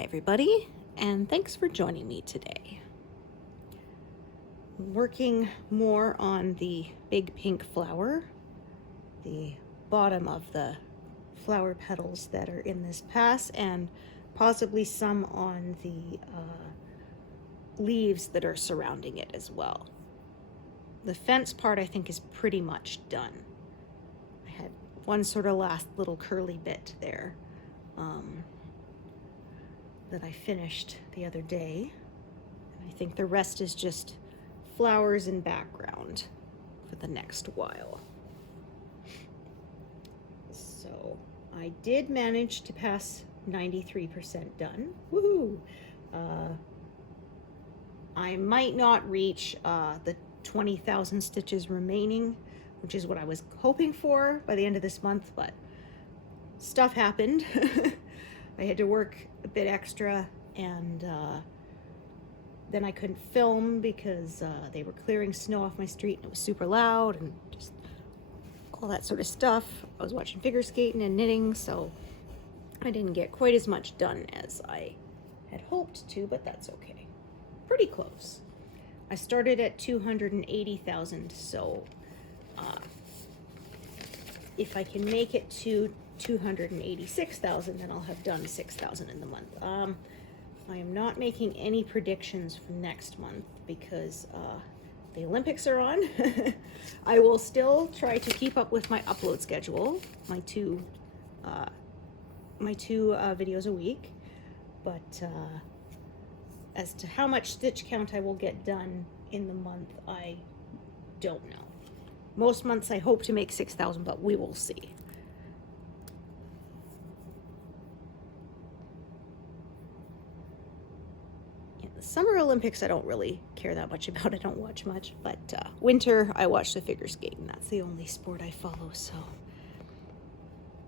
Hi everybody, and thanks for joining me today. Working more on the big pink flower, the bottom of the flower petals that are in this pass, and possibly some on the leaves that are surrounding it as well. The fence part I think is pretty much done. I had one sort of last little curly bit there that I finished the other day. And I think the rest is just flowers and background for the next while. So I did manage to pass 93% done. Woohoo! I might not reach the 20,000 stitches remaining, which is what I was hoping for by the end of this month, but stuff happened. I had to work a bit extra, and then I couldn't film because they were clearing snow off my street and it was super loud and just all that sort of stuff. I was watching figure skating and knitting, so I didn't get quite as much done as I had hoped to, but that's okay. Pretty close. I started at 280,000, so if I can make it to 286,000, then I'll have done 6,000 in the month. I am not making any predictions for next month because the Olympics are on. I will still try to keep up with my upload schedule, my two videos a week, but as to how much stitch count I will get done in the month, I don't know. Most months I hope to make 6,000, but we will see. The Summer Olympics I don't really care that much about. I don't watch much, but winter I watch the figure skating. That's the only sport I follow, so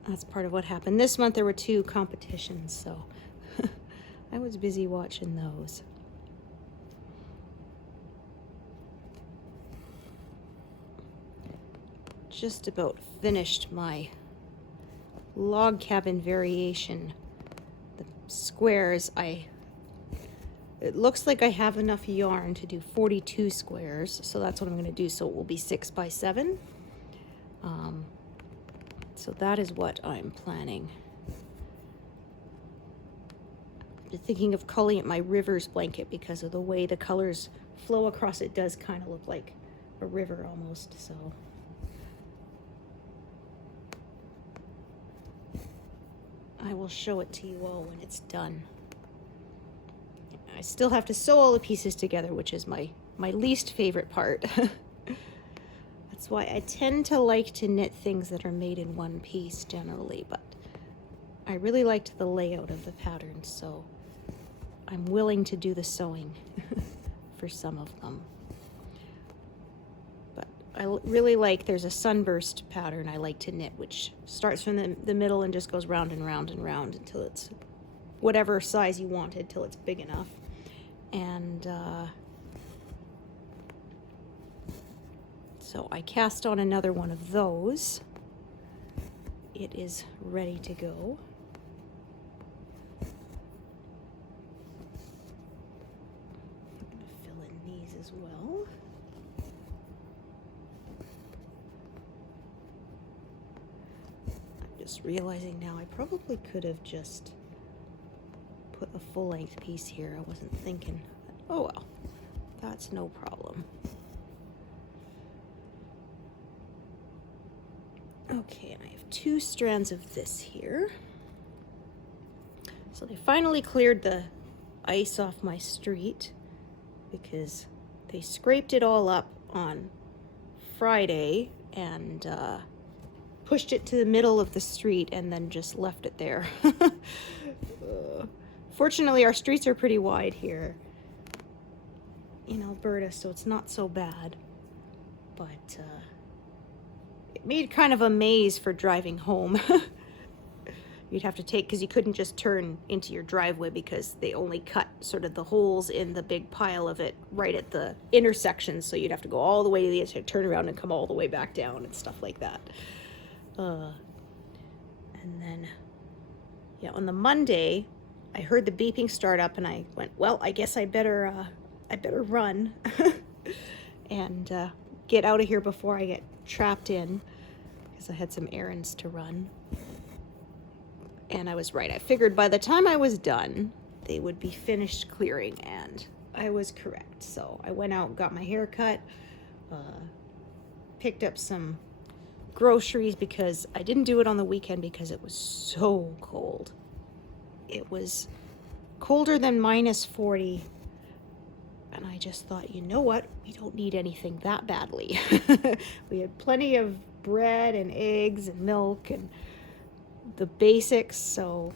that's part of what happened. This month there were 2 competitions, so I was busy watching those. Just about finished my log cabin variation. The squares, it looks like I have enough yarn to do 42 squares, so that's what I'm going to do. So it will be 6 by 7. So that is what I'm planning. I'm thinking of calling it my Rivers blanket because of the way the colors flow across. It does kind of look like a river almost. So I will show it to you all when it's done. I still have to sew all the pieces together, which is my least favorite part. That's why I tend to like to knit things that are made in one piece generally, but I really liked the layout of the pattern, so I'm willing to do the sewing for some of them. But I really like, there's a sunburst pattern I like to knit, which starts from the middle and just goes round and round and round until it's whatever size you wanted, till it's big enough. And so I cast on another one of those. It is ready to go. I'm going to fill in these as well. I'm just realizing now I probably could have just put a full-length piece here. I wasn't thinking. Oh well, that's no problem. Okay, and I have 2 strands of this here. So they finally cleared the ice off my street because they scraped it all up on Friday and pushed it to the middle of the street and then just left it there. Fortunately, our streets are pretty wide here in Alberta, so it's not so bad. But it made kind of a maze for driving home. You'd have to take, because you couldn't just turn into your driveway because they only cut sort of the holes in the big pile of it right at the intersection, so you'd have to go all the way to the edge, turn around and come all the way back down and stuff like that. And then, yeah, on the Monday, I heard the beeping start up and I went, well, I guess I better run and get out of here before I get trapped in, because I had some errands to run. And I was right. I figured by the time I was done, they would be finished clearing, and I was correct. So I went out and got my hair cut, picked up some groceries, because I didn't do it on the weekend because it was so cold. It was colder than -40. And I just thought, you know what? We don't need anything that badly. We had plenty of bread and eggs and milk and the basics, so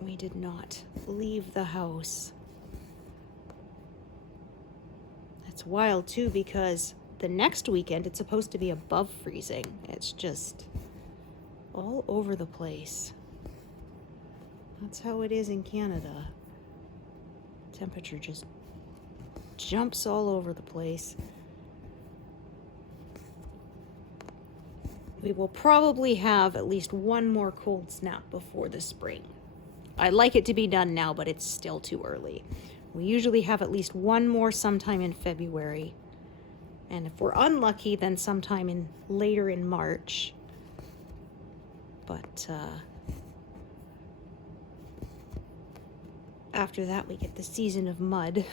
we did not leave the house. That's wild too, because the next weekend it's supposed to be above freezing. It's just all over the place. That's how it is in Canada. Temperature just jumps all over the place. We will probably have at least one more cold snap before the spring. I'd like it to be done now, but it's still too early. We usually have at least one more sometime in February. And if we're unlucky, then sometime later in March. But after that, we get the season of mud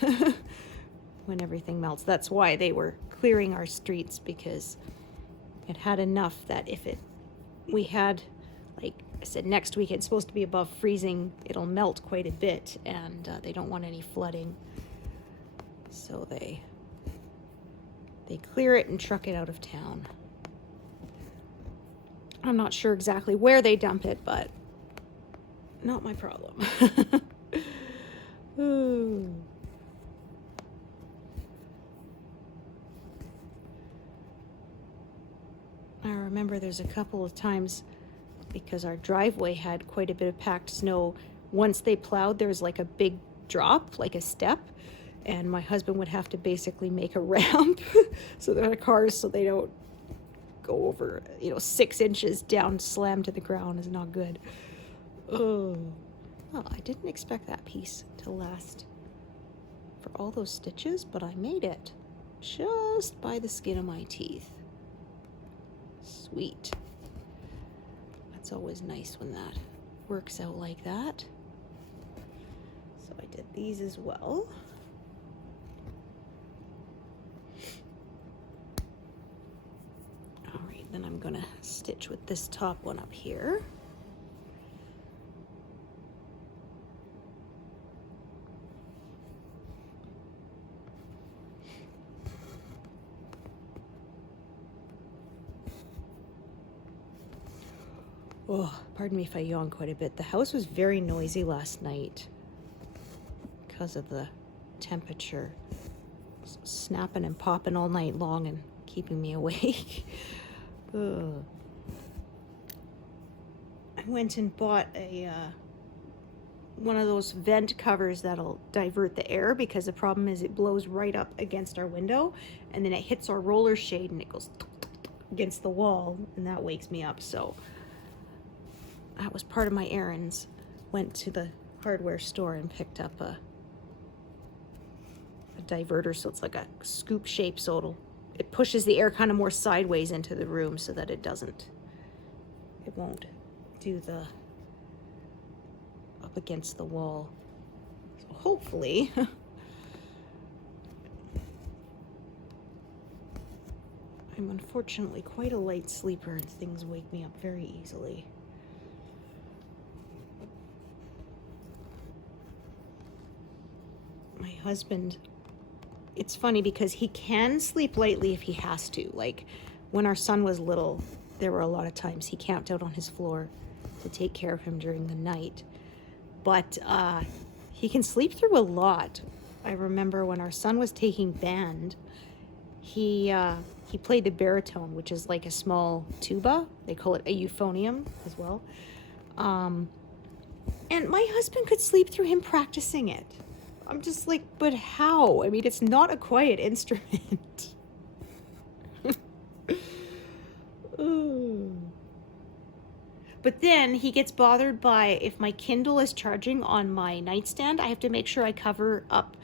when everything melts. That's why they were clearing our streets, because it had enough that we had, like I said, next week it's supposed to be above freezing. It'll melt quite a bit, and they don't want any flooding. So they clear it and truck it out of town. I'm not sure exactly where they dump it, but not my problem. Ooh. I remember there's a couple of times, because our driveway had quite a bit of packed snow. Once they plowed, there's like a big drop, like a step, and my husband would have to basically make a ramp so that our cars, so they don't go over, 6 inches down, slam to the ground is not good. Oh, well, I didn't expect that piece to last for all those stitches, but I made it just by the skin of my teeth. Sweet. That's always nice when that works out like that. So I did these as well. All right, then I'm gonna stitch with this top one up here. Oh, pardon me if I yawn quite a bit. The house was very noisy last night because of the temperature. Snapping and popping all night long and keeping me awake. Ugh. I went and bought one of those vent covers that'll divert the air, because the problem is it blows right up against our window and then it hits our roller shade and it goes against the wall, and that wakes me up. So that was part of my errands. Went to the hardware store and picked up a diverter, so it's like a scoop shape, so it pushes the air kind of more sideways into the room so that it won't do the up against the wall. So hopefully I'm unfortunately quite a light sleeper and things wake me up very easily. My husband, it's funny because he can sleep lightly if he has to. Like when our son was little, there were a lot of times he camped out on his floor to take care of him during the night. But he can sleep through a lot. I remember when our son was taking band, he played the baritone, which is like a small tuba. They call it a euphonium as well. And my husband could sleep through him practicing it. I'm just like, but how? I mean, it's not a quiet instrument. But then he gets bothered by if my Kindle is charging on my nightstand, I have to make sure I cover up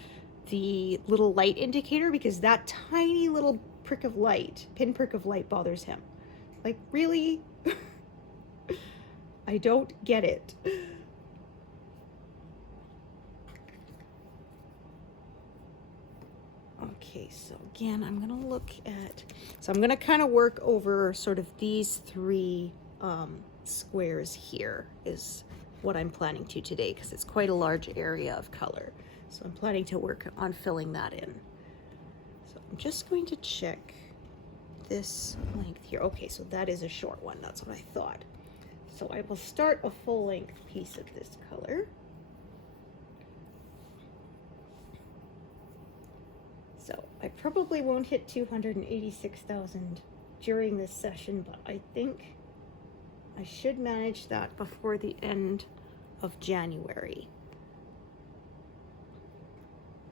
the little light indicator because that tiny little prick of light, pinprick of light bothers him. Like, really? I don't get it. Okay, so again, I'm gonna look at, so I'm gonna kind of work over sort of these three squares here is what I'm planning to today because it's quite a large area of color. So I'm planning to work on filling that in. So I'm just going to check this length here. Okay, so that is a short one. That's what I thought. So I will start a full length piece of this color. So I probably won't hit 286,000 during this session, but I think I should manage that before the end of January.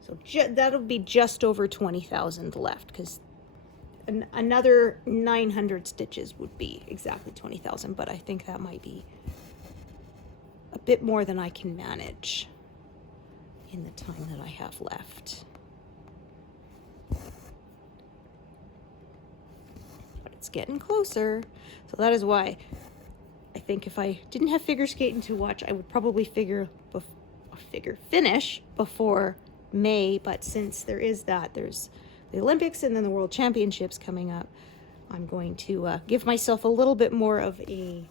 So that'll be just over 20,000 left because another 900 stitches would be exactly 20,000, but I think that might be a bit more than I can manage in the time that I have left. But it's getting closer. So that is why I think if I didn't have figure skating to watch, I would probably finish before May, but since there is that, there's the Olympics and then the World Championships coming up, I'm going to give myself a little bit more of a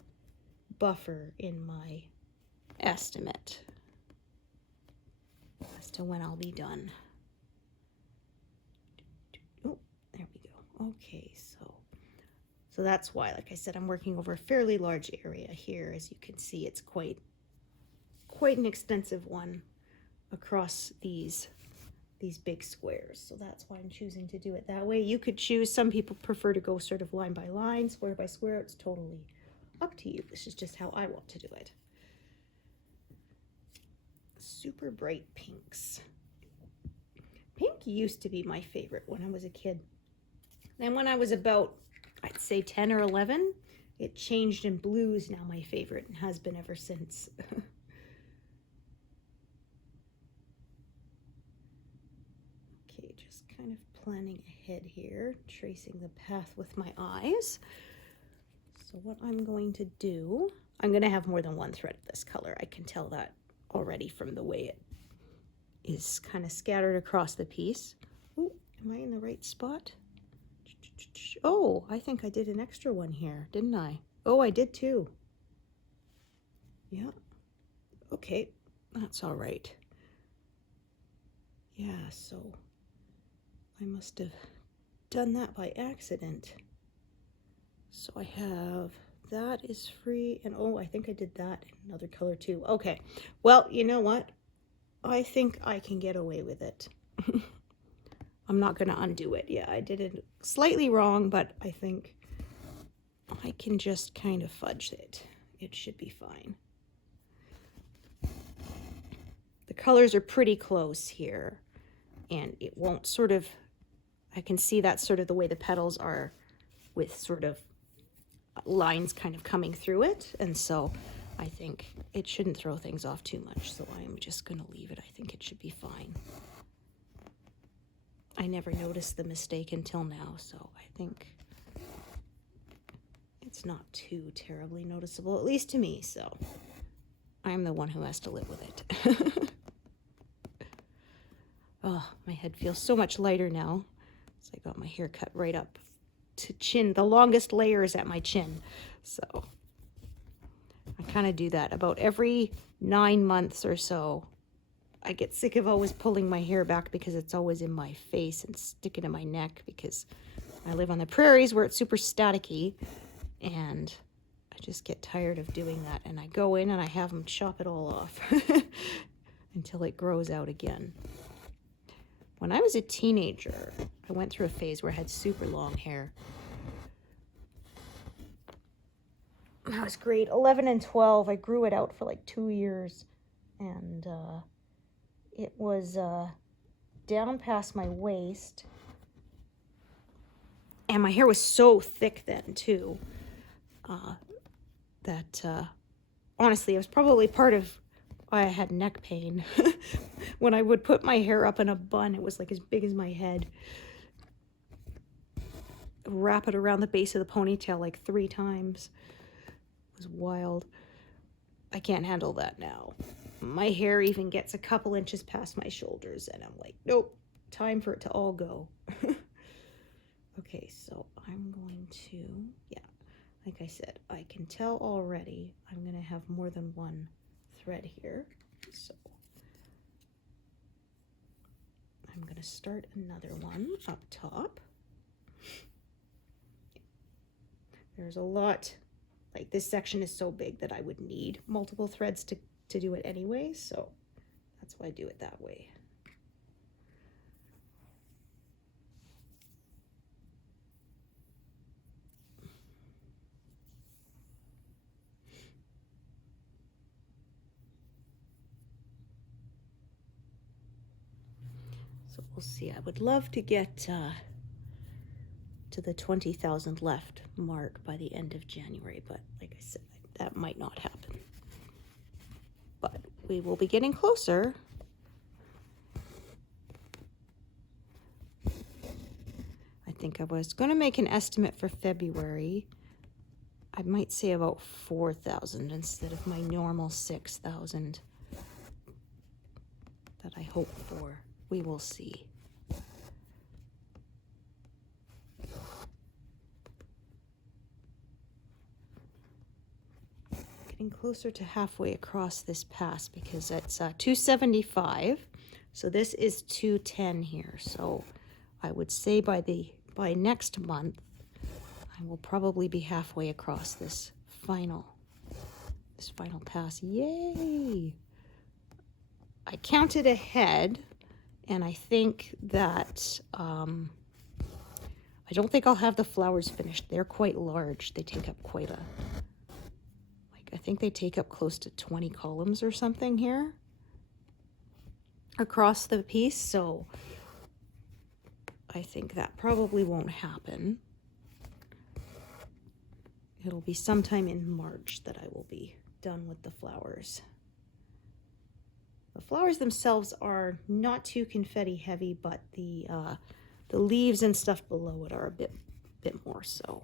buffer in my estimate as to when I'll be done. Oh, there we go. Okay, so that's why, like I said, I'm working over a fairly large area here. As you can see, it's quite an extensive one across these big squares. So that's why I'm choosing to do it that way. You could choose, some people prefer to go sort of line by line, square by square. It's totally up to you. This is just how I want to do it. Super bright pinks. Pink used to be my favorite when I was a kid. Then when I was about, I'd say 10 or 11, it changed and blue is now my favorite and has been ever since. Okay, just kind of planning ahead here, tracing the path with my eyes. So what I'm going to do, I'm going to have more than one thread of this color. I can tell that already from the way it is kind of scattered across the piece. Oh, am I in the right spot? Oh, I think I did an extra one here, didn't I? Oh, I did too. Yeah. Okay, that's all right. Yeah, so I must have done that by accident. So I have, that is free, and oh, I think I did that in another color too. Okay, well, you know what? I think I can get away with it. I'm not going to undo it. Yeah, I did it slightly wrong, but I think I can just kind of fudge it. It should be fine. The colors are pretty close here, and it won't sort of, I can see that's sort of the way the petals are with sort of lines kind of coming through it, and so I think it shouldn't throw things off too much, so I'm just going to leave it. I think it should be fine. I never noticed the mistake until now, so I think it's not too terribly noticeable, at least to me, so I'm the one who has to live with it. Oh, my head feels so much lighter now. So I got my hair cut right up to chin. The longest layer is at my chin, so I kind of do that about every 9 months or so. I get sick of always pulling my hair back because it's always in my face and sticking to my neck because I live on the prairies where it's super staticky, and I just get tired of doing that, and I go in and I have them chop it all off until it grows out again. When I was a teenager, I went through a phase where I had super long hair. That was great. 11 and 12, I grew it out for like 2 years, and it was down past my waist, and my hair was so thick then too that, honestly, it was probably part of why I had neck pain. When I would put my hair up in a bun, it was like as big as my head. Wrap it around the base of the ponytail like 3 times. It was wild. I can't handle that now. My hair even gets a couple inches past my shoulders, and I'm like, nope, time for it to all go. Okay, so I'm going to, yeah, like I said, I can tell already I'm going to have more than one thread here. So I'm going to start another one up top. There's a lot, like this section is so big that I would need multiple threads to do it anyway, so that's why I do it that way. So we'll see. I would love to get to the 20,000 left mark by the end of January, but like I said, that might not happen. But we will be getting closer. I think I was going to make an estimate for February. I might say about 4,000 instead of my normal 6,000 that I hope for. We will see. Getting closer to halfway across this pass because it's 275. So this is 210 here. So I would say by next month, I will probably be halfway across this final pass. Yay! I counted ahead, and I think that I don't think I'll have the flowers finished. They're quite large. They take up quite a, like, I think they take up close to 20 columns or something here across the piece. So I think that probably won't happen. It'll be sometime in March that I will be done with the flowers. The flowers themselves are not too confetti heavy, but the leaves and stuff below it are a bit more so.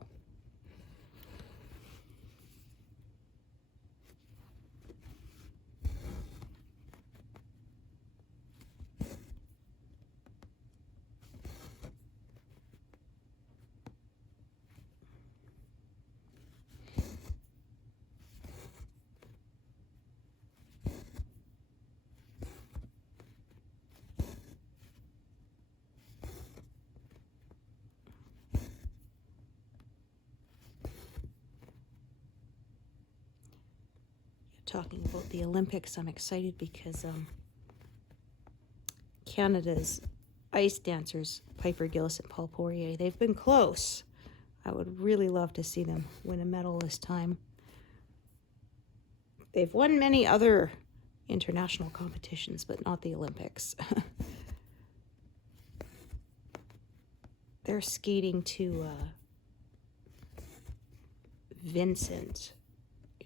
Talking about the Olympics, I'm excited because Canada's ice dancers, Piper Gillis and Paul Poirier, they've been close. I would really love to see them win a medal this time. They've won many other international competitions, but not the Olympics. They're skating to Vincent,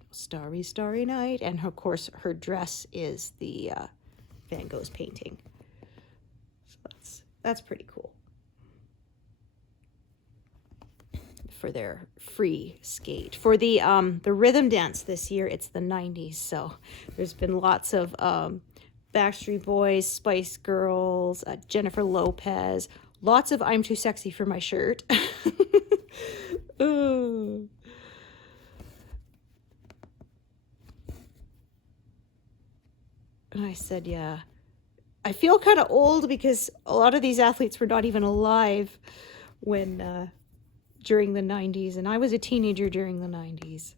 Starry, Starry Night, and of course her dress is the Van Gogh's painting. So that's pretty cool. For their free skate. For the rhythm dance this year, it's the 90s, so there's been lots of Backstreet Boys, Spice Girls, Jennifer Lopez, lots of I'm Too Sexy for My Shirt. Ooh. And I said, yeah, I feel kind of old because a lot of these athletes were not even alive when during the 90s, and I was a teenager during the 90s.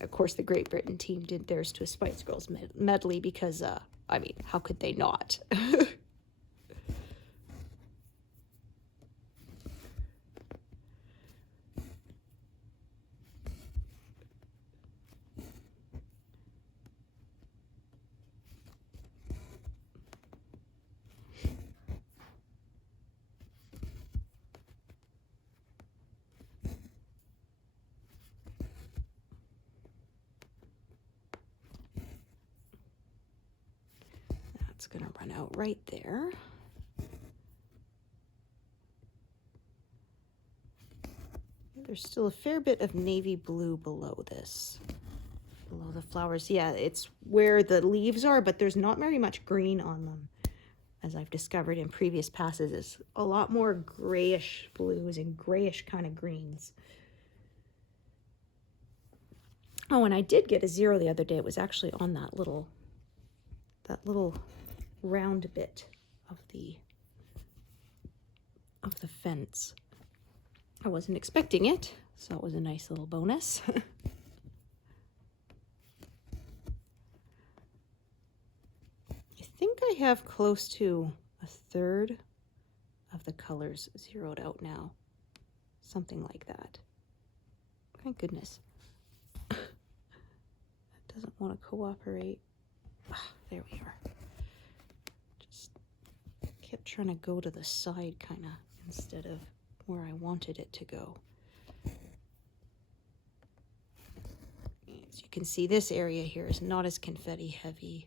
Of course, the Great Britain team did theirs to a Spice Girls medley because, I mean, how could they not? going to run out right there. There's still a fair bit of navy blue below this, below the flowers. Yeah, it's where the leaves are, but there's not very much green on them, as I've discovered in previous passes. It's a lot more grayish blues and grayish kind of greens. Oh, and I did get a 0 the other day. It was actually on that little round bit of the fence. I wasn't expecting it, so it was a nice little bonus. I think I have close to a third of the colors zeroed out now. Something like that. Thank goodness. That doesn't want to cooperate. Ah, there we are. Just kept trying to go to the side kind of instead of where I wanted it to go. As you can see, this area here is not as confetti heavy.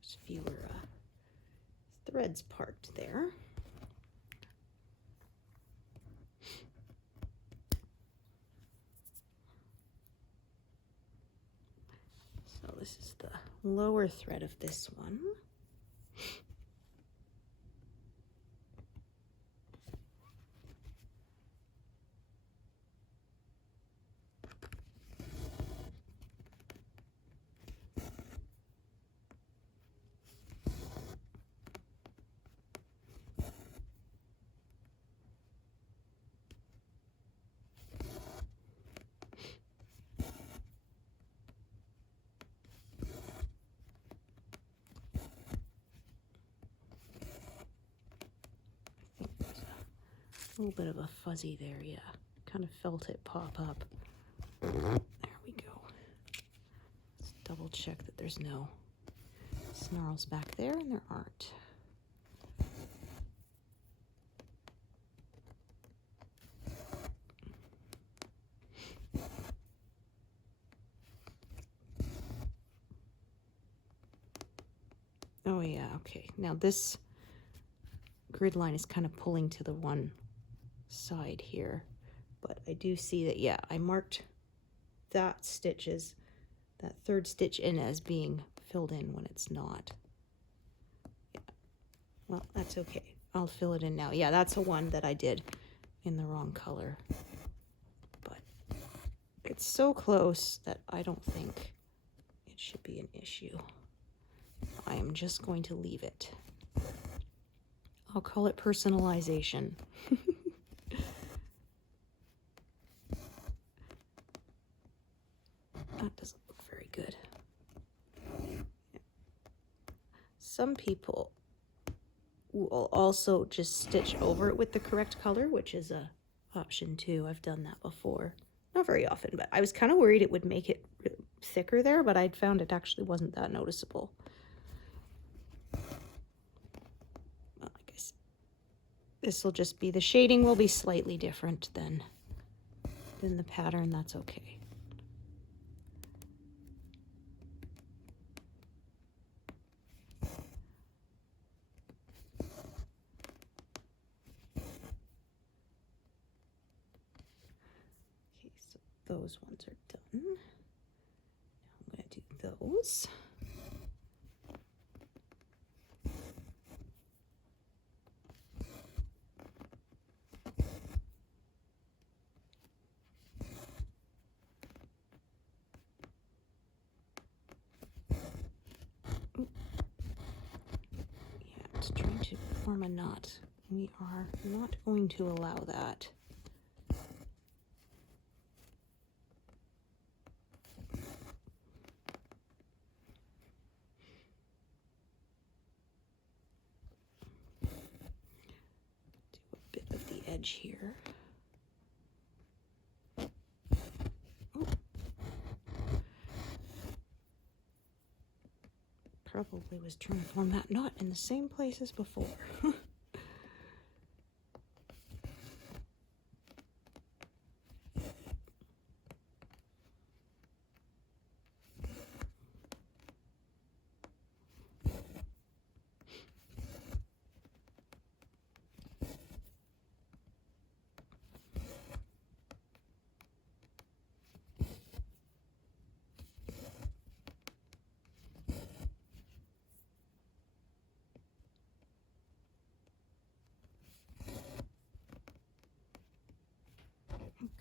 There's fewer threads parked there. So this is the lower thread of this one. A little bit of a fuzzy there, yeah. Kind of felt it pop up. There we go. Let's double check that there's no snarls back there, and there aren't. Oh yeah, okay. Now this grid line is kind of pulling to the one side here, but I do see that, yeah, I marked that third stitch in as being filled in when it's not. Yeah. Well, that's okay. I'll fill it in now. Yeah, that's the one that I did in the wrong color, but it's so close that I don't think it should be an issue. I am just going to leave it. I'll call it personalization. That doesn't look very good. Some people will also just stitch over it with the correct color, which is a option too. I've done that before. Not very often, but I was kind of worried it would make it thicker there, but I'd found it actually wasn't that noticeable. Well, like I said, this will just be, the shading will be slightly different than the pattern. That's okay. Those ones are done. Now I'm going to do those. Yeah, it's trying to form a knot. We are not going to allow that. Here. Oh. Probably was trying to form that knot in the same place as before.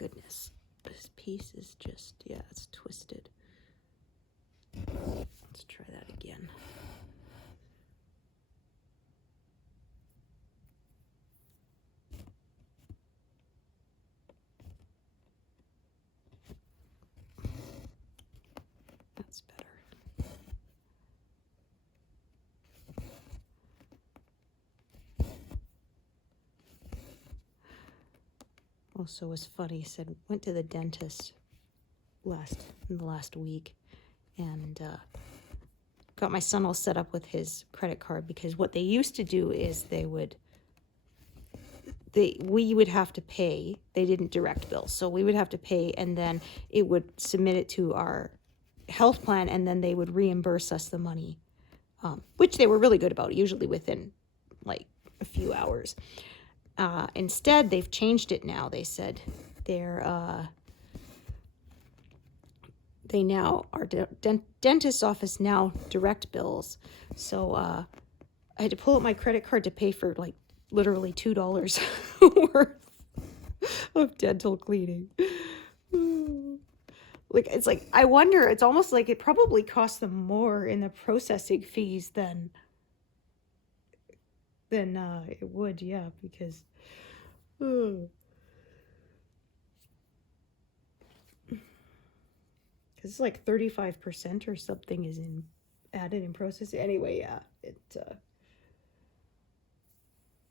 goodness. This piece is just, yeah, it's twisted. Let's try that again. That's better. Also was funny, he said, went to the dentist in the last week, and got my son all set up with his credit card, because what they used to do is we would have to pay. They didn't direct bill, so we would have to pay, and then it would submit it to our health plan, and then they would reimburse us the money, which they were really good about, usually within like a few hours. Instead, they've changed it now. They said our dentist's office now direct bills. So I had to pull out my credit card to pay for like literally $2 worth of dental cleaning. Like, it's like, I wonder, it's almost like it probably costs them more in the processing fees than it would, yeah, because it's like 35% or something is added in processing. Anyway, yeah,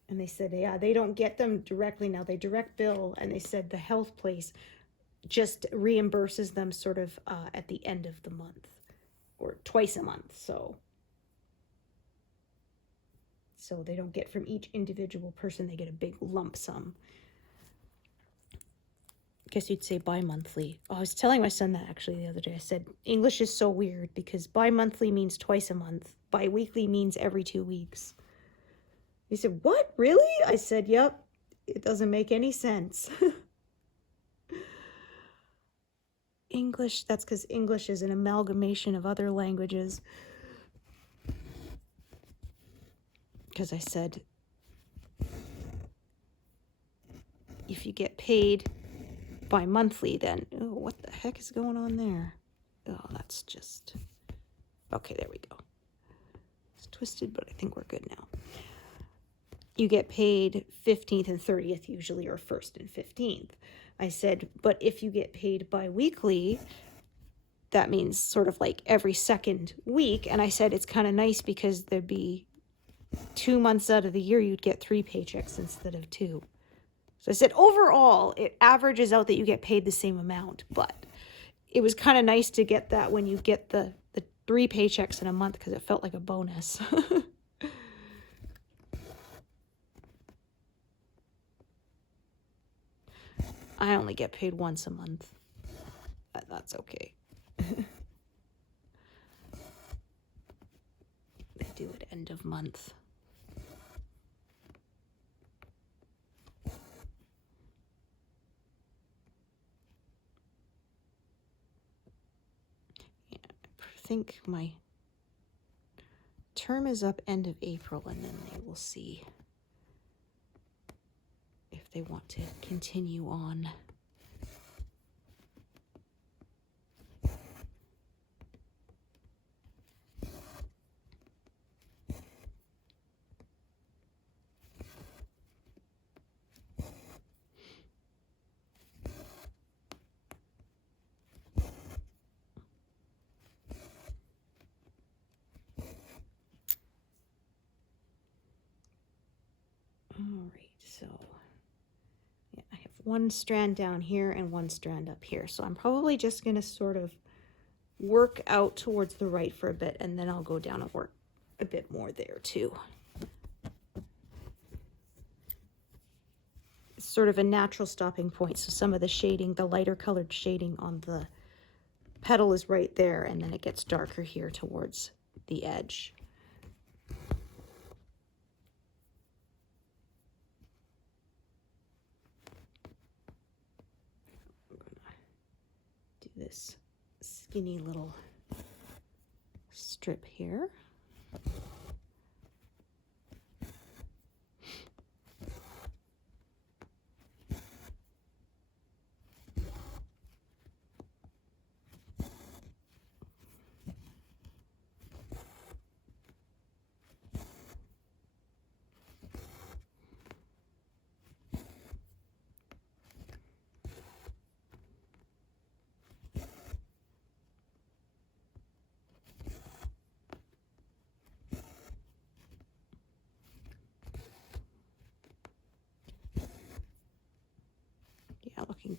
and they said, yeah, they don't get them directly now. They direct bill, and they said the health place just reimburses them sort of at the end of the month, or twice a month. So they don't get from each individual person, they get a big lump sum. I guess you'd say bi-monthly. Oh, I was telling my son that actually the other day. I said, English is so weird because bi-monthly means twice a month. Bi-weekly means every 2 weeks. He said, what, really? I said, yep, it doesn't make any sense. English, that's because English is an amalgamation of other languages. Because I said, if you get paid bi-monthly, then, oh, what the heck is going on there? Oh, that's just, okay, there we go. It's twisted, but I think we're good now. You get paid 15th and 30th usually, or 1st and 15th. I said, but if you get paid bi-weekly, that means sort of like every second week. And I said, it's kind of nice because there'd be 2 months out of the year, you'd get 3 paychecks instead of 2. So I said, overall, it averages out that you get paid the same amount, but it was kind of nice to get that when you get the 3 paychecks in a month, because it felt like a bonus. I only get paid once a month. That's okay. They do it end of month. Yeah, I think my term is up end of April, and then they will see if they want to continue on. All right, so yeah, I have one strand down here and one strand up here. So I'm probably just going to sort of work out towards the right for a bit, and then I'll go down and work a bit more there too. It's sort of a natural stopping point. So some of the shading, the lighter colored shading on the petal is right there, and then it gets darker here towards the edge. This skinny little strip here.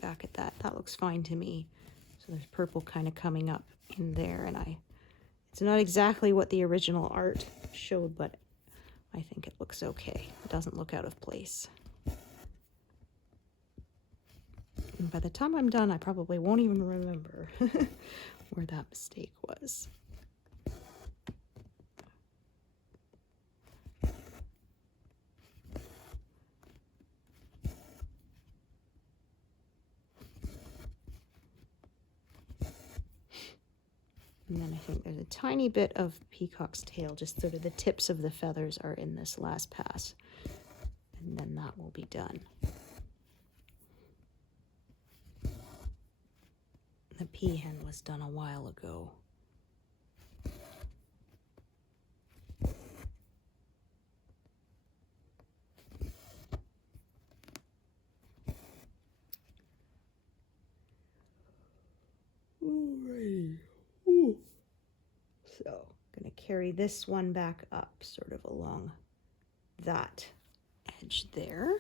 back at that. That looks fine to me. So there's purple kind of coming up in there, and it's not exactly what the original art showed, but I think it looks okay. It doesn't look out of place. And by the time I'm done, I probably won't even remember where that mistake was. And then I think there's a tiny bit of peacock's tail, just sort of the tips of the feathers are in this last pass. And then that will be done. The peahen was done a while ago. Alrighty. Ooh. So I'm going to carry this one back up sort of along that edge there.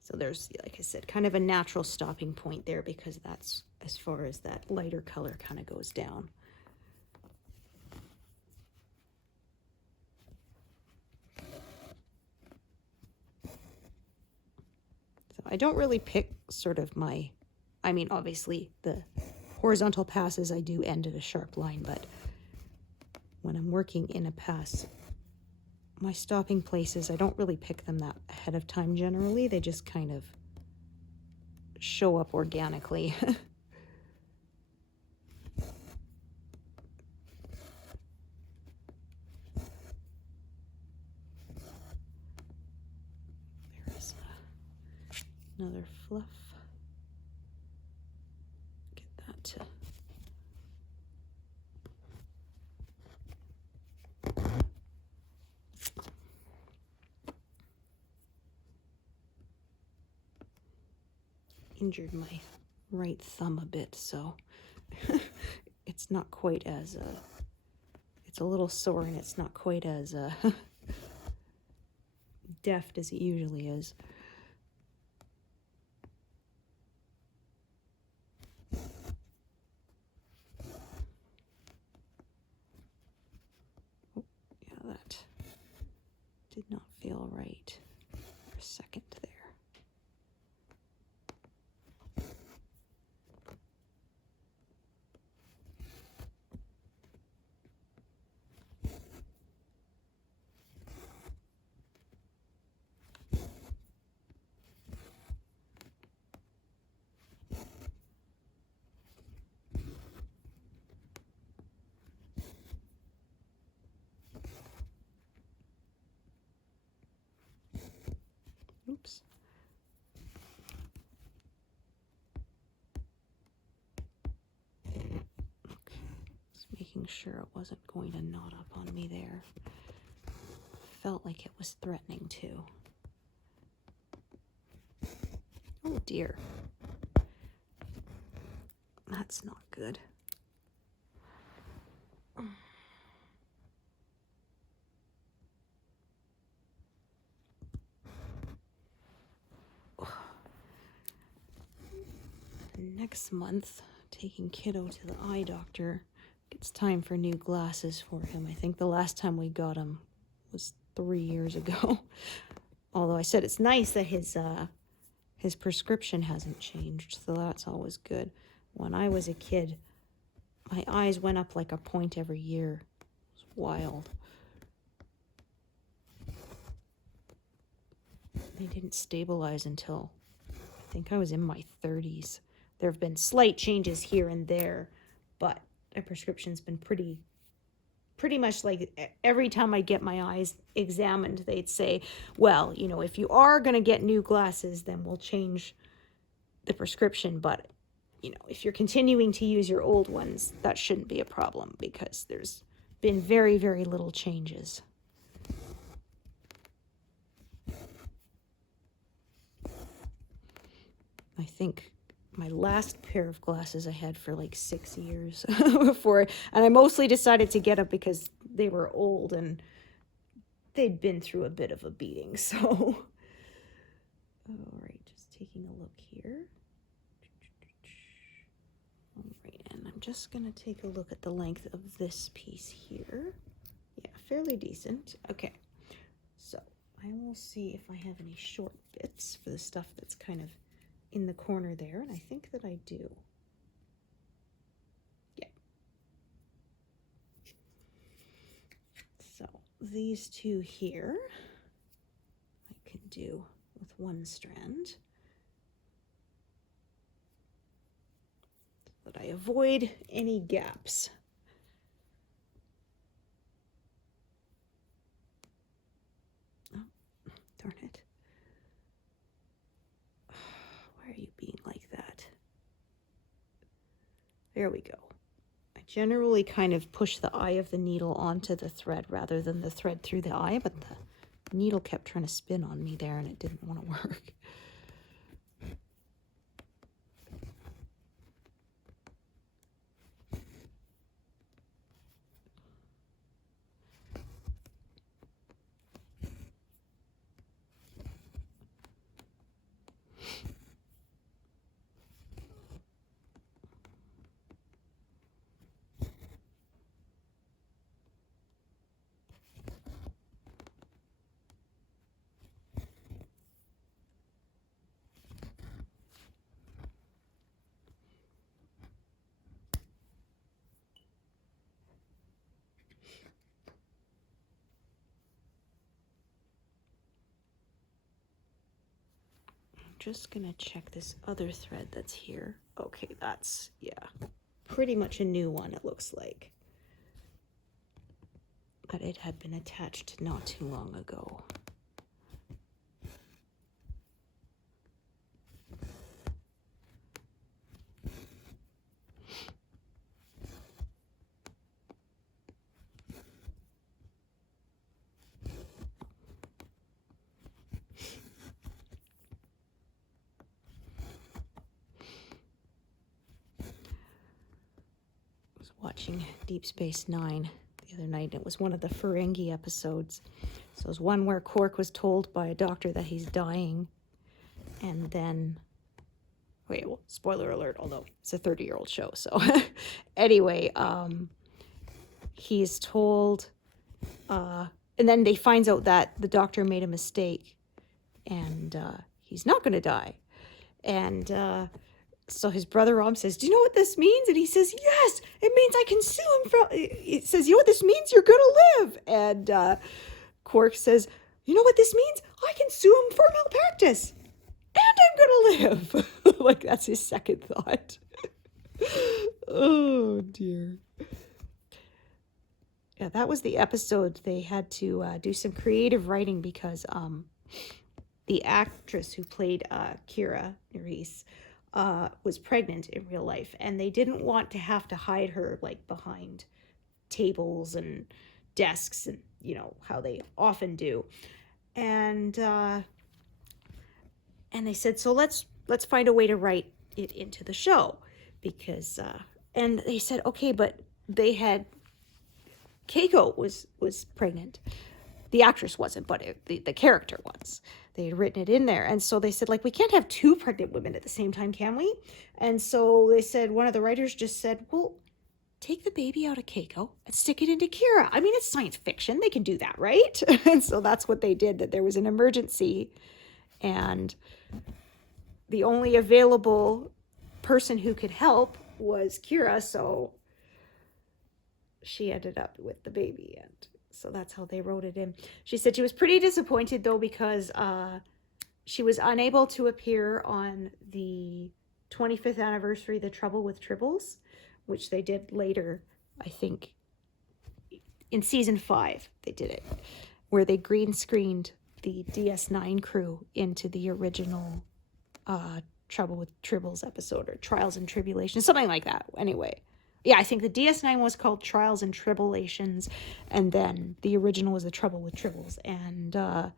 So there's, like I said, kind of a natural stopping point there because that's as far as that lighter color kind of goes down. So I don't really pick sort of my, I mean, obviously the horizontal passes I do end at a sharp line, but when I'm working in a pass, my stopping places, I don't really pick them that ahead of time generally. They just kind of show up organically. There's another fluff. Get that to... Injured my right thumb a bit, so it's not quite as it's a little sore and it's not quite as deft as it usually is. Oh, yeah, that did not feel right for a second there. Oops. Okay, just making sure it wasn't going to knot up on me there. Felt like it was threatening to. Oh dear. That's not good. Next month, taking kiddo to the eye doctor. It's time for new glasses for him. I think the last time we got him was 3 years ago. Although I said it's nice that his prescription hasn't changed, so that's always good. When I was a kid, my eyes went up like a point every year. It was wild. They didn't stabilize until I think I was in my 30s. There have been slight changes here and there, but a prescription's been pretty much like every time I get my eyes examined, they'd say, well, you know, if you are going to get new glasses, then we'll change the prescription. But, you know, if you're continuing to use your old ones, that shouldn't be a problem because there's been very, very little changes. I think my last pair of glasses I had for like 6 years before, and I mostly decided to get them because they were old and they'd been through a bit of a beating, so. All right. taking a look here. All right, and I'm just gonna take a look at the length of this piece here. Yeah, fairly decent. Okay, so I will see if I have any short bits for the stuff that's kind of in the corner there, and I think that I do. Yeah. So these two here, I can do with one strand, so that I avoid any gaps. Oh, darn it. Why are you being like that? There we go. I generally kind of push the eye of the needle onto the thread rather than the thread through the eye, but the needle kept trying to spin on me there and it didn't want to work. Just gonna check this other thread that's here. Okay, that's, yeah, pretty much a new one, it looks like. But it had been attached not too long ago. Watching Deep Space Nine the other night. It was one of the Ferengi episodes. So it was one where Quark was told by a doctor that he's dying. And then, wait, well, spoiler alert, although it's a 30-year-old show. So anyway, he's told, and then they finds out that the doctor made a mistake and he's not going to die. And so his brother Rom says, do you know what this means? And he says, yes, it means I can sue him for, it says, you know what this means? You're going to live. And Quark says, you know what this means? I can sue him for malpractice. And I'm going to live. Like, that's his second thought. Oh, dear. Yeah, that was the episode. They had to do some creative writing because the actress who played Kira Nerys was pregnant in real life, and they didn't want to have to hide her like behind tables and desks and, you know, how they often do. And they said, so let's find a way to write it into the show, because and they said, okay, but they had Keiko was pregnant. The actress wasn't, but the character was. They had written it in there. And so they said, like, we can't have two pregnant women at the same time, can we? And so they said, one of the writers just said, well, take the baby out of Keiko and stick it into Kira. I mean, it's science fiction. They can do that, right? And so that's what they did, that there was an emergency. And the only available person who could help was Kira. So she ended up with the baby, and so that's how they wrote it in. She said she was pretty disappointed, though, because she was unable to appear on the 25th anniversary, The Trouble with Tribbles, which they did later, I think, in season 5, they did it, where they green screened the DS9 crew into the original Trouble with Tribbles episode, or Trials and Tribulations, something like that. Anyway. Yeah, I think the DS9 was called Trials and Tribulations, and then the original was The Trouble with Tribbles. And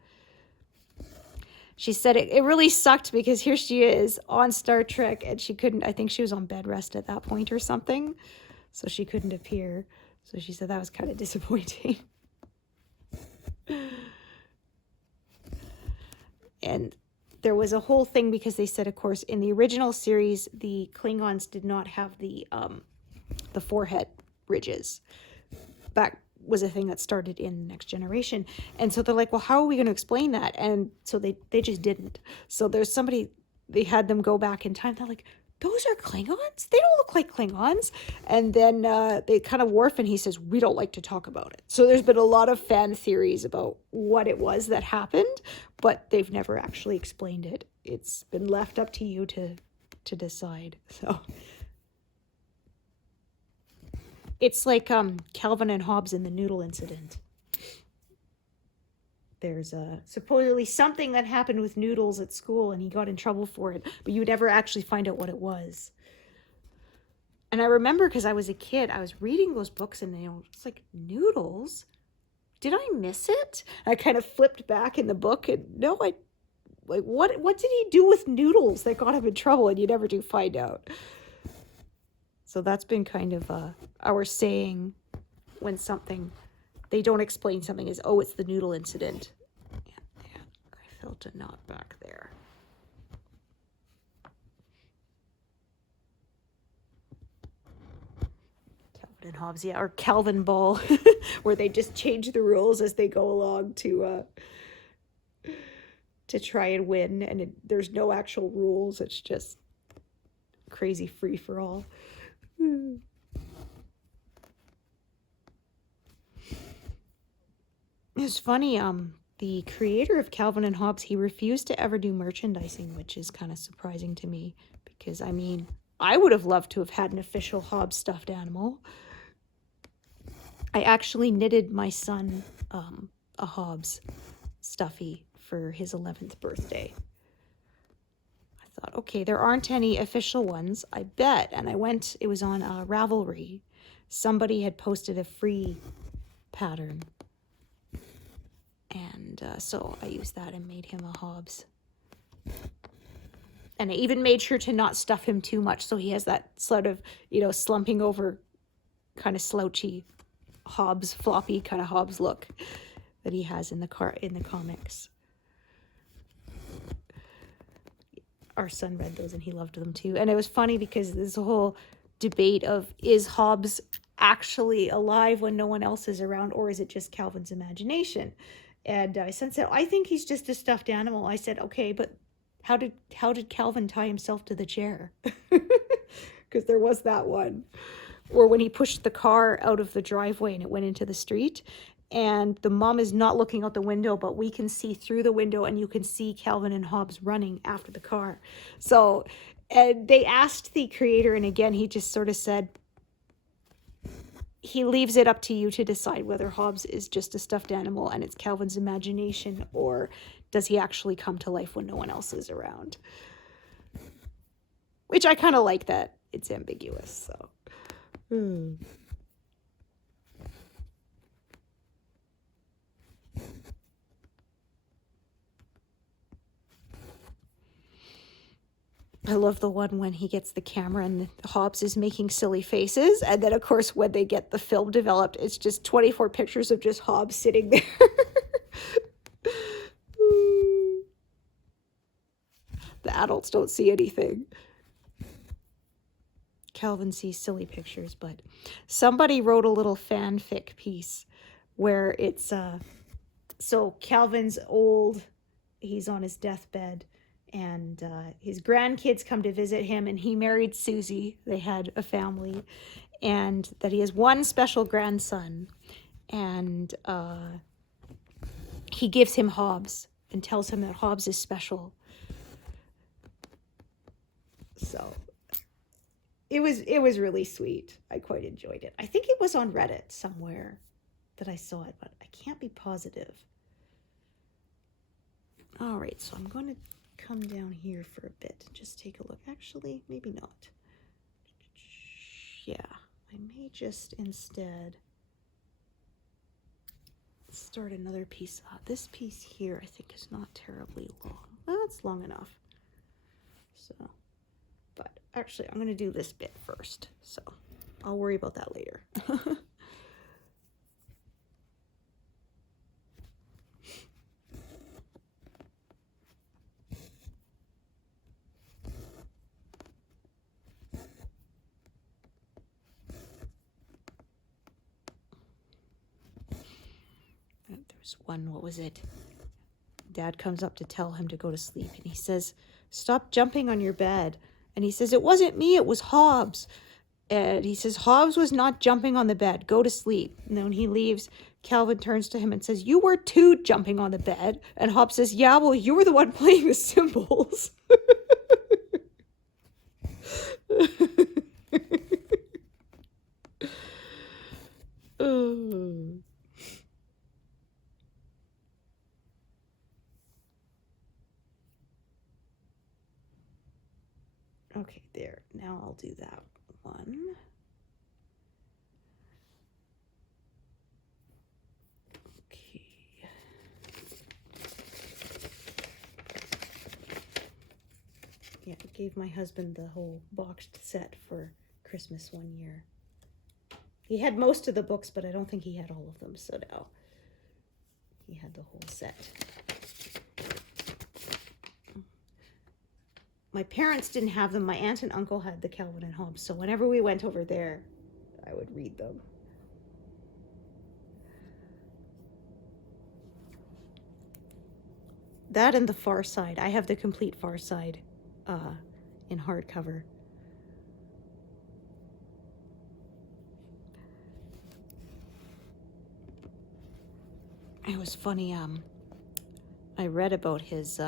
she said it really sucked, because here she is on Star Trek, and she couldn't, I think she was on bed rest at that point or something, so she couldn't appear. So she said that was kind of disappointing. And there was a whole thing because they said, of course, in the original series, the Klingons did not have the forehead ridges. That was a thing that started in Next Generation. And so they're like, well, how are we going to explain that? And so they just didn't. So there's somebody, they had them go back in time. They're like, those are Klingons? They don't look like Klingons. And then they kind of Worf, and he says, we don't like to talk about it. So there's been a lot of fan theories about what it was that happened, but they've never actually explained it. It's been left up to you to decide. So it's like Calvin and Hobbes in the noodle incident. There's supposedly something that happened with noodles at school, and he got in trouble for it, but you would never actually find out what it was. And I remember, because I was a kid, I was reading those books, and it's like, noodles? Did I miss it? I kind of flipped back in the book, and no, what did he do with noodles that got him in trouble? And you never do find out. So that's been kind of our saying when they don't explain something is, oh, it's the noodle incident. Yeah, I felt a knot back there. Calvin and Hobbes, yeah, or Calvin Ball, where they just change the rules as they go along to try and win, and there's no actual rules. It's just crazy free for all. It's funny, the creator of Calvin and Hobbes, he refused to ever do merchandising, which is kind of surprising to me, because, I mean, I would have loved to have had an official Hobbes stuffed animal. I actually knitted my son a Hobbes stuffy for his 11th birthday. I thought, okay, there aren't any official ones, I bet. And it was on Ravelry. Somebody had posted a free pattern. And so I used that and made him a Hobbes. And I even made sure to not stuff him too much, so he has that sort of, slumping over, kind of slouchy Hobbes, floppy kind of Hobbes look that he has in the comics. Our son read those and he loved them too. And it was funny because there's a whole debate of, is Hobbes actually alive when no one else is around, or is it just Calvin's imagination? And I said, I think he's just a stuffed animal. I said, okay, but how did Calvin tie himself to the chair? Because there was that one. Or when he pushed the car out of the driveway and it went into the street, and the mom is not looking out the window, but we can see through the window, and you can see Calvin and Hobbes running after the car. So, and they asked the creator, and again, he just sort of said, he leaves it up to you to decide whether Hobbes is just a stuffed animal and it's Calvin's imagination, or does he actually come to life when no one else is around? Which I kind of like that it's ambiguous, so. I love the one when he gets the camera and Hobbes is making silly faces. And then, of course, when they get the film developed, it's just 24 pictures of just Hobbes sitting there. The adults don't see anything. Calvin sees silly pictures, but somebody wrote a little fanfic piece where it's, so Calvin's old, he's on his deathbed. And his grandkids come to visit him, and he married Susie. They had a family, and that he has one special grandson, and he gives him Hobbes and tells him that Hobbes is special. So it was really sweet. I quite enjoyed it. I think it was on Reddit somewhere that I saw it, but I can't be positive. All right, so I'm going to come down here for a bit and just take a look. Actually, maybe not. Yeah, I may just instead start another piece. This piece here I think is not terribly long. Well, it's long enough. So, but actually I'm going to do this bit first. So I'll worry about that later. There's one, what was it? Dad comes up to tell him to go to sleep, and he says, "Stop jumping on your bed." And he says, "It wasn't me, it was Hobbes." And he says, "Hobbes was not jumping on the bed. Go to sleep." And then when he leaves, Calvin turns to him and says, "You were too jumping on the bed." And Hobbes says, "Yeah, well, you were the one playing the cymbals." Okay, there. Now I'll do that one. Okay. Yeah, I gave my husband the whole boxed set for Christmas one year. He had most of the books, but I don't think he had all of them, so now he had the whole set. My parents didn't have them. My aunt and uncle had the Calvin and Hobbes, so whenever we went over there, I would read them. That and the Far Side. I have the complete Far Side in hardcover. It was funny. I read about his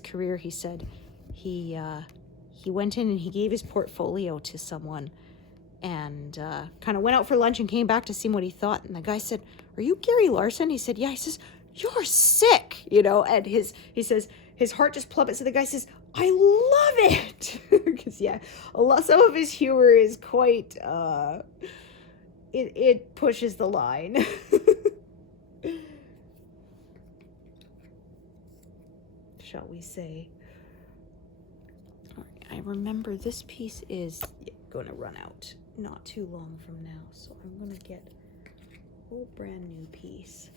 career. He said he went in and he gave his portfolio to someone, and kind of went out for lunch and came back to see what he thought. And the guy said, "Are you Gary Larson?" He said, "Yeah." He says, "You're sick," you know. And he says his heart just plummets. And the guy says, "I love it," because yeah, some of his humor is quite. It pushes the line. Shall we say. All right, I remember this piece is going to run out not too long from now, so I'm going to get a whole brand new piece.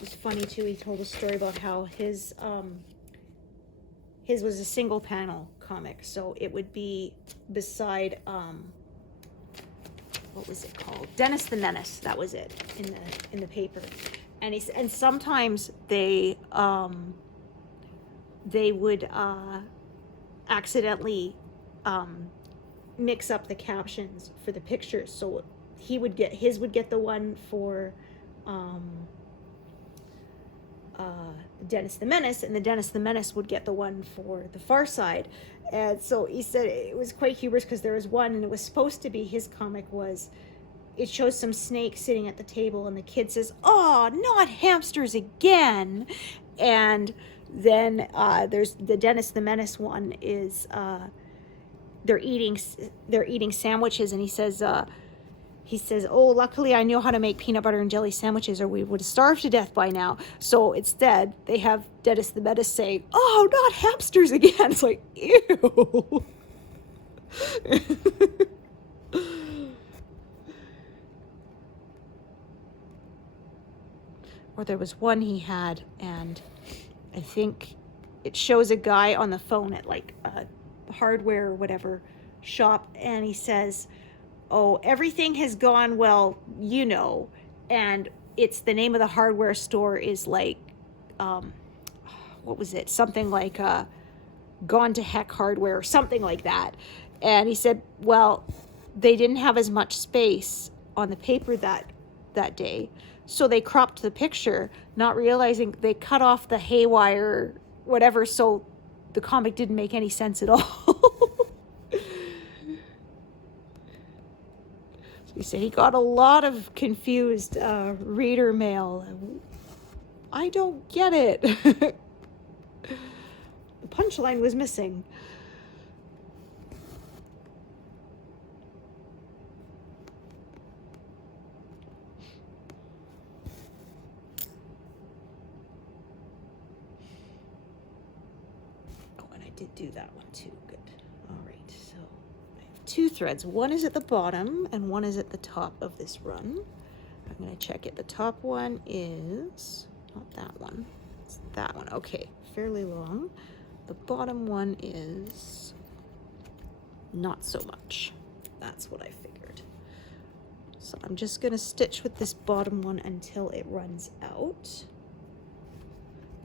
It's funny too, he told a story about how his was a single panel comic, so it would be beside what was it called? Dennis the Menace. That was it in the paper. And sometimes they would accidentally mix up the captions for the pictures. So his would get the one for Dennis the Menace, and the Dennis the Menace would get the one for the Far Side. And so he said it was quite humorous because there was one, and it was supposed to be his comic was, it shows some snake sitting at the table, and the kid says, "Oh, not hamsters again." And then there's the Dennis the Menace one is they're eating sandwiches, and he says, "Oh, luckily I know how to make peanut butter and jelly sandwiches, or we would have starved to death by now." So instead, they have Dennis the Menace saying, "Oh, not hamsters again." It's like, ew. Or there was one he had, and I think it shows a guy on the phone at like a hardware or whatever shop, and he says, "Oh, everything has gone well, you know," and it's the name of the hardware store is like, what was it? Something like Gone to Heck Hardware or something like that. And he said, well, they didn't have as much space on the paper that day, so they cropped the picture, not realizing they cut off the haywire, whatever, so the comic didn't make any sense at all. He said he got a lot of confused reader mail. I don't get it. The punchline was missing. Oh, and I did do that one too. Good. All right, so I have two threads. One is at the bottom and one is at the top of this run. I'm going to check it. The top one is not that one. It's that one. Okay, fairly long. The bottom one is not so much. That's what I figured. So I'm just gonna stitch with this bottom one until it runs out,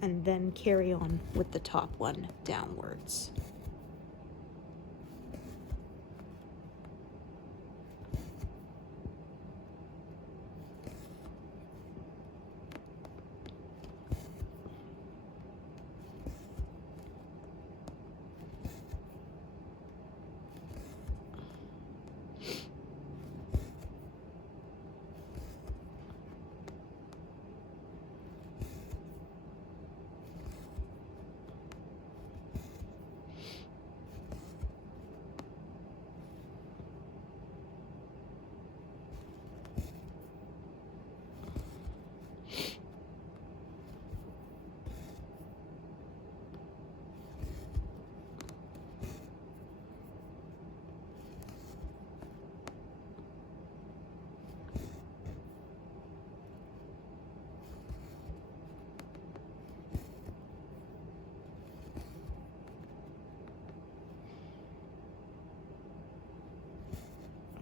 and then carry on with the top one downwards.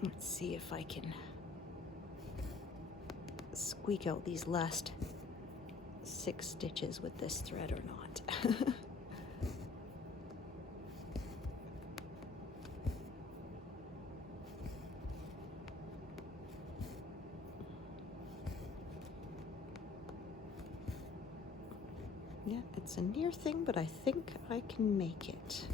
Let's see if I can squeak out these last 6 stitches with this thread or not. Yeah, it's a near thing, but I think I can make it.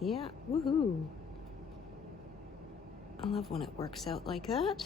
Yeah, woohoo. I love when it works out like that.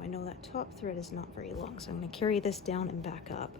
I know that top thread is not very long, so I'm going to carry this down and back up.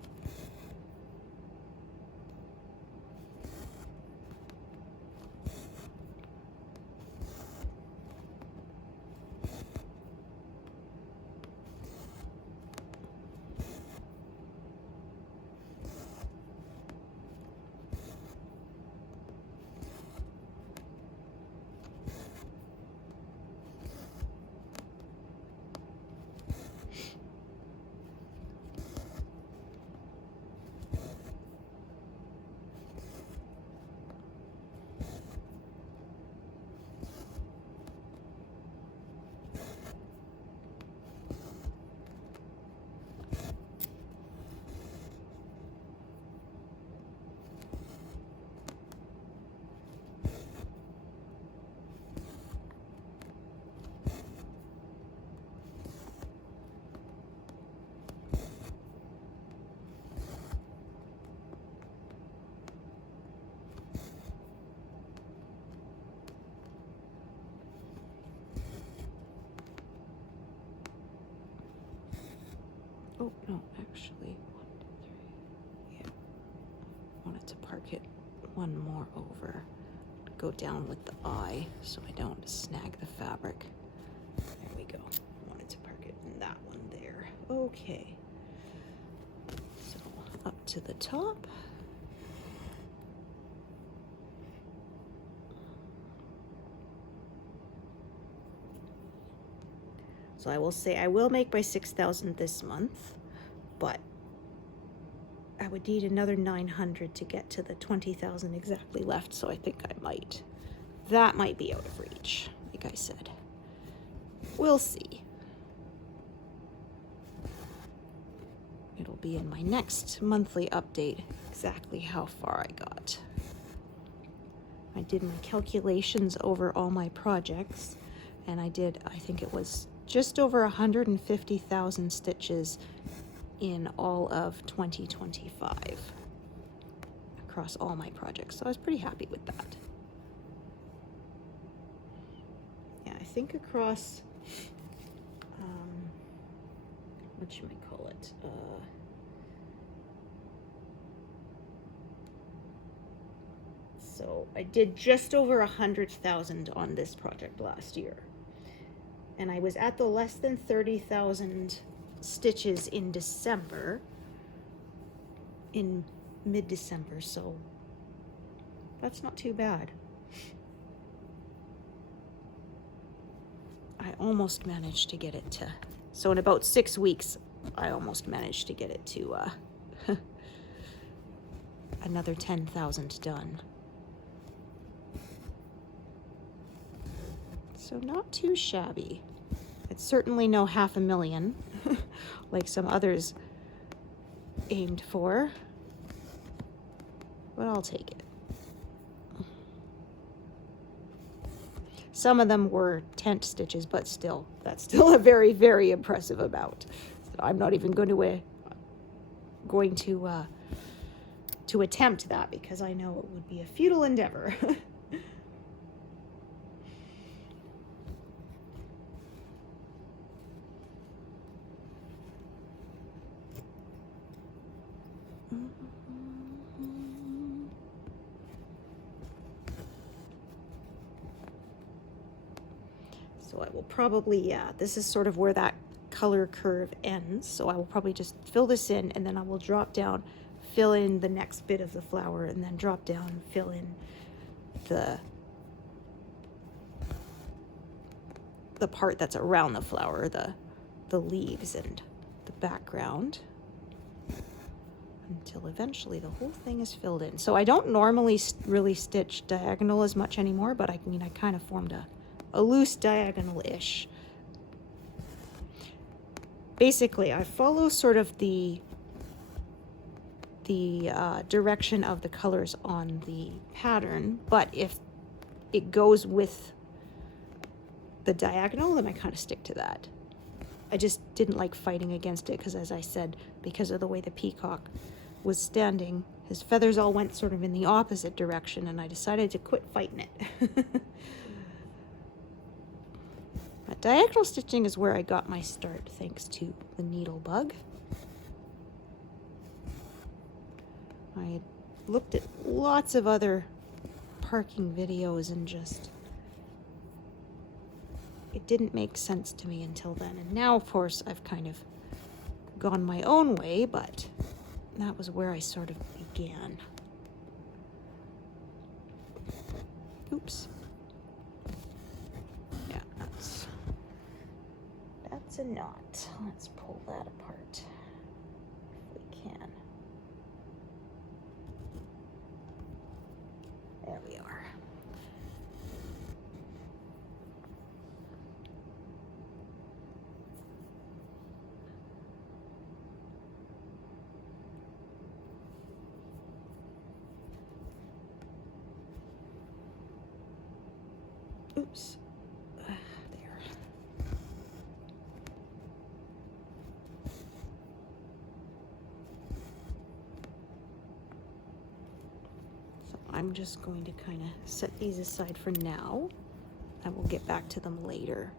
Oh, no, actually, 1, 2, 3, yeah. I wanted to park it one more over. Go down with the eye so I don't snag the fabric. There we go. I wanted to park it in that one there. Okay. So up to the top. So I will say I will make my 6,000 this month, but I would need another 900 to get to the 20,000 exactly left, so I think I might. That might be out of reach, like I said. We'll see. It'll be in my next monthly update exactly how far I got. I did my calculations over all my projects, and I think it was just over 150,000 stitches in all of 2025 across all my projects. So I was pretty happy with that. Yeah, I think across, what should I call it? So I did just over 100,000 on this project last year. And I was at the less than 30,000 stitches in December, in mid-December, so that's not too bad. I almost managed to get it to, so in about 6 weeks, I almost managed to get it to another 10,000 done. So not too shabby. It's certainly no 500,000 like some others aimed for, but I'll take it. Some of them were tent stitches, but still, that's still a very, very impressive amount. So I'm not even going to attempt that because I know it would be a futile endeavor. So I will probably, this is sort of where that color curve ends. So I will probably just fill this in, and then I will drop down, fill in the next bit of the flower, and then drop down, fill in the part that's around the flower, the leaves and the background, until eventually the whole thing is filled in. So I don't normally really stitch diagonal as much anymore, but I mean, I kind of formed a loose diagonal-ish. Basically, I follow sort of the direction of the colors on the pattern, but if it goes with the diagonal, then I kind of stick to that. I just didn't like fighting against it because, as I said, because of the way the peacock was standing, his feathers all went sort of in the opposite direction, and I decided to quit fighting it. But diagonal stitching is where I got my start, thanks to the needle bug. I had looked at lots of other parking videos and just, it didn't make sense to me until then. And now, of course, I've kind of gone my own way, but that was where I sort of began. Oops. Yeah, that's a knot. Let's pull that apart if we can. There we are. Oops. There. So I'm just going to kind of set these aside for now, and we'll get back to them later.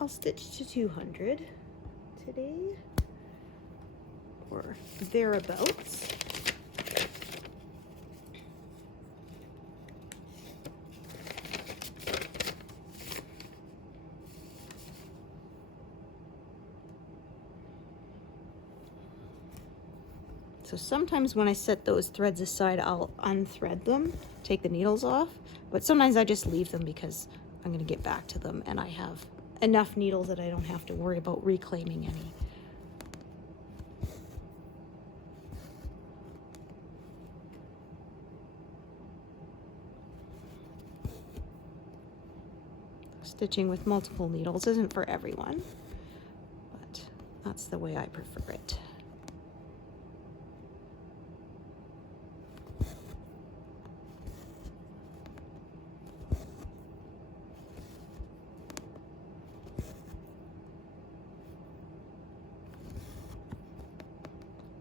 I'll stitch to 200 today, or thereabouts. So sometimes when I set those threads aside, I'll unthread them, take the needles off, but sometimes I just leave them because I'm going to get back to them and I have enough needles that I don't have to worry about reclaiming any. Stitching with multiple needles isn't for everyone, but that's the way I prefer it.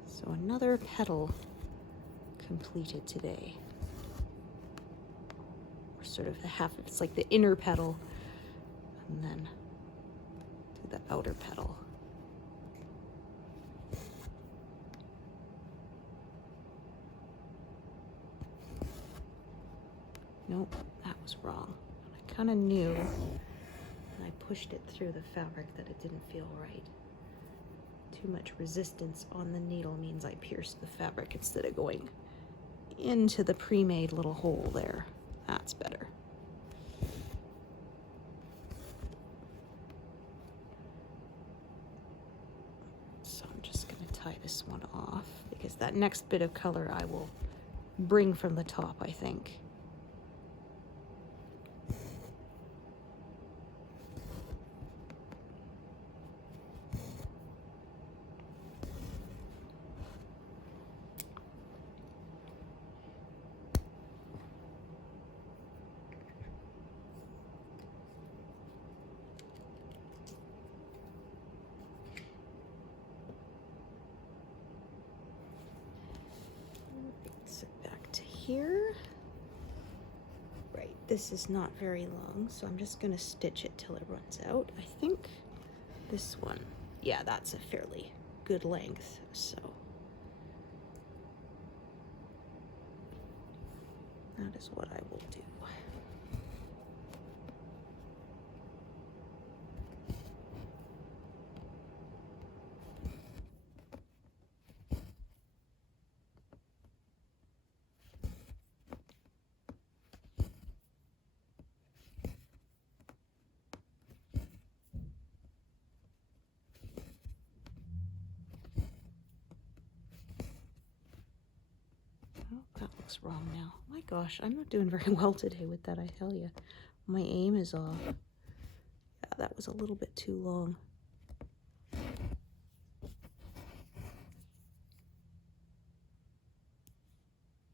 So another petal completed today. Or sort of the half, it's like the inner petal, and then to the outer petal. Nope, that was wrong. I kind of knew when I pushed it through the fabric that it didn't feel right. Too much resistance on the needle means I pierced the fabric instead of going into the pre-made little hole there. That's better. So I'm just going to tie this one off because that next bit of color I will bring from the top, I think. Here. Right, this is not very long, so I'm just gonna stitch it till it runs out. I think this one, yeah, that's a fairly good length, so that is what I will do. That looks wrong now. My gosh, I'm not doing very well today with that, I tell you. My aim is off. Yeah, that was a little bit too long.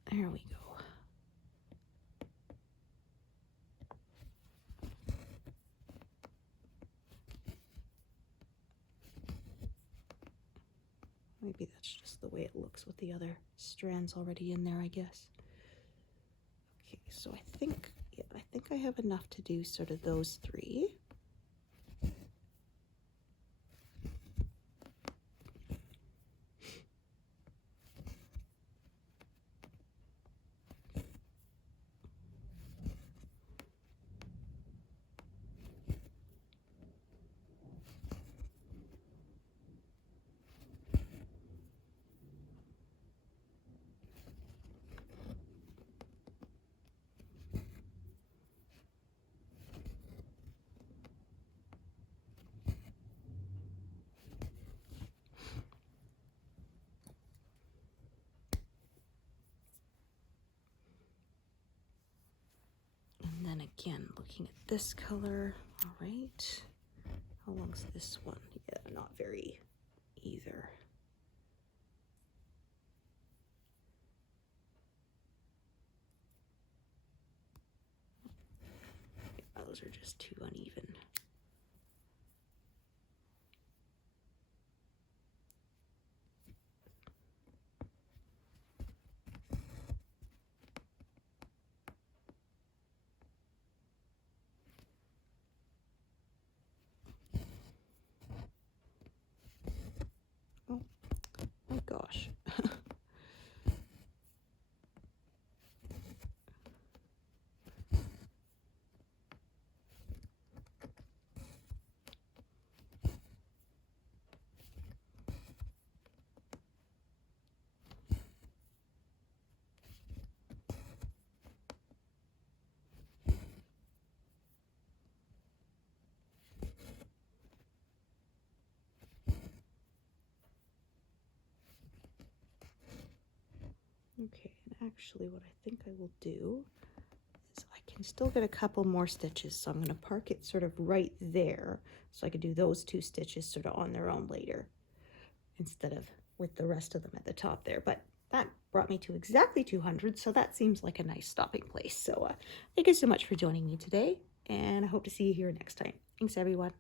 There we go. Maybe that's just the way it looks with the other strands already in there, I guess. Okay, so I think I have enough to do sort of those three. And then again, looking at this color, all right. How long's this one? Yeah, not very either. Yeah, those are just too uneven. Oh my gosh. Okay, and actually what I think I will do is I can still get a couple more stitches, so I'm going to park it sort of right there so I can do those 2 stitches sort of on their own later instead of with the rest of them at the top there. But that brought me to exactly 200, so that seems like a nice stopping place. So thank you so much for joining me today, and I hope to see you here next time. Thanks, everyone.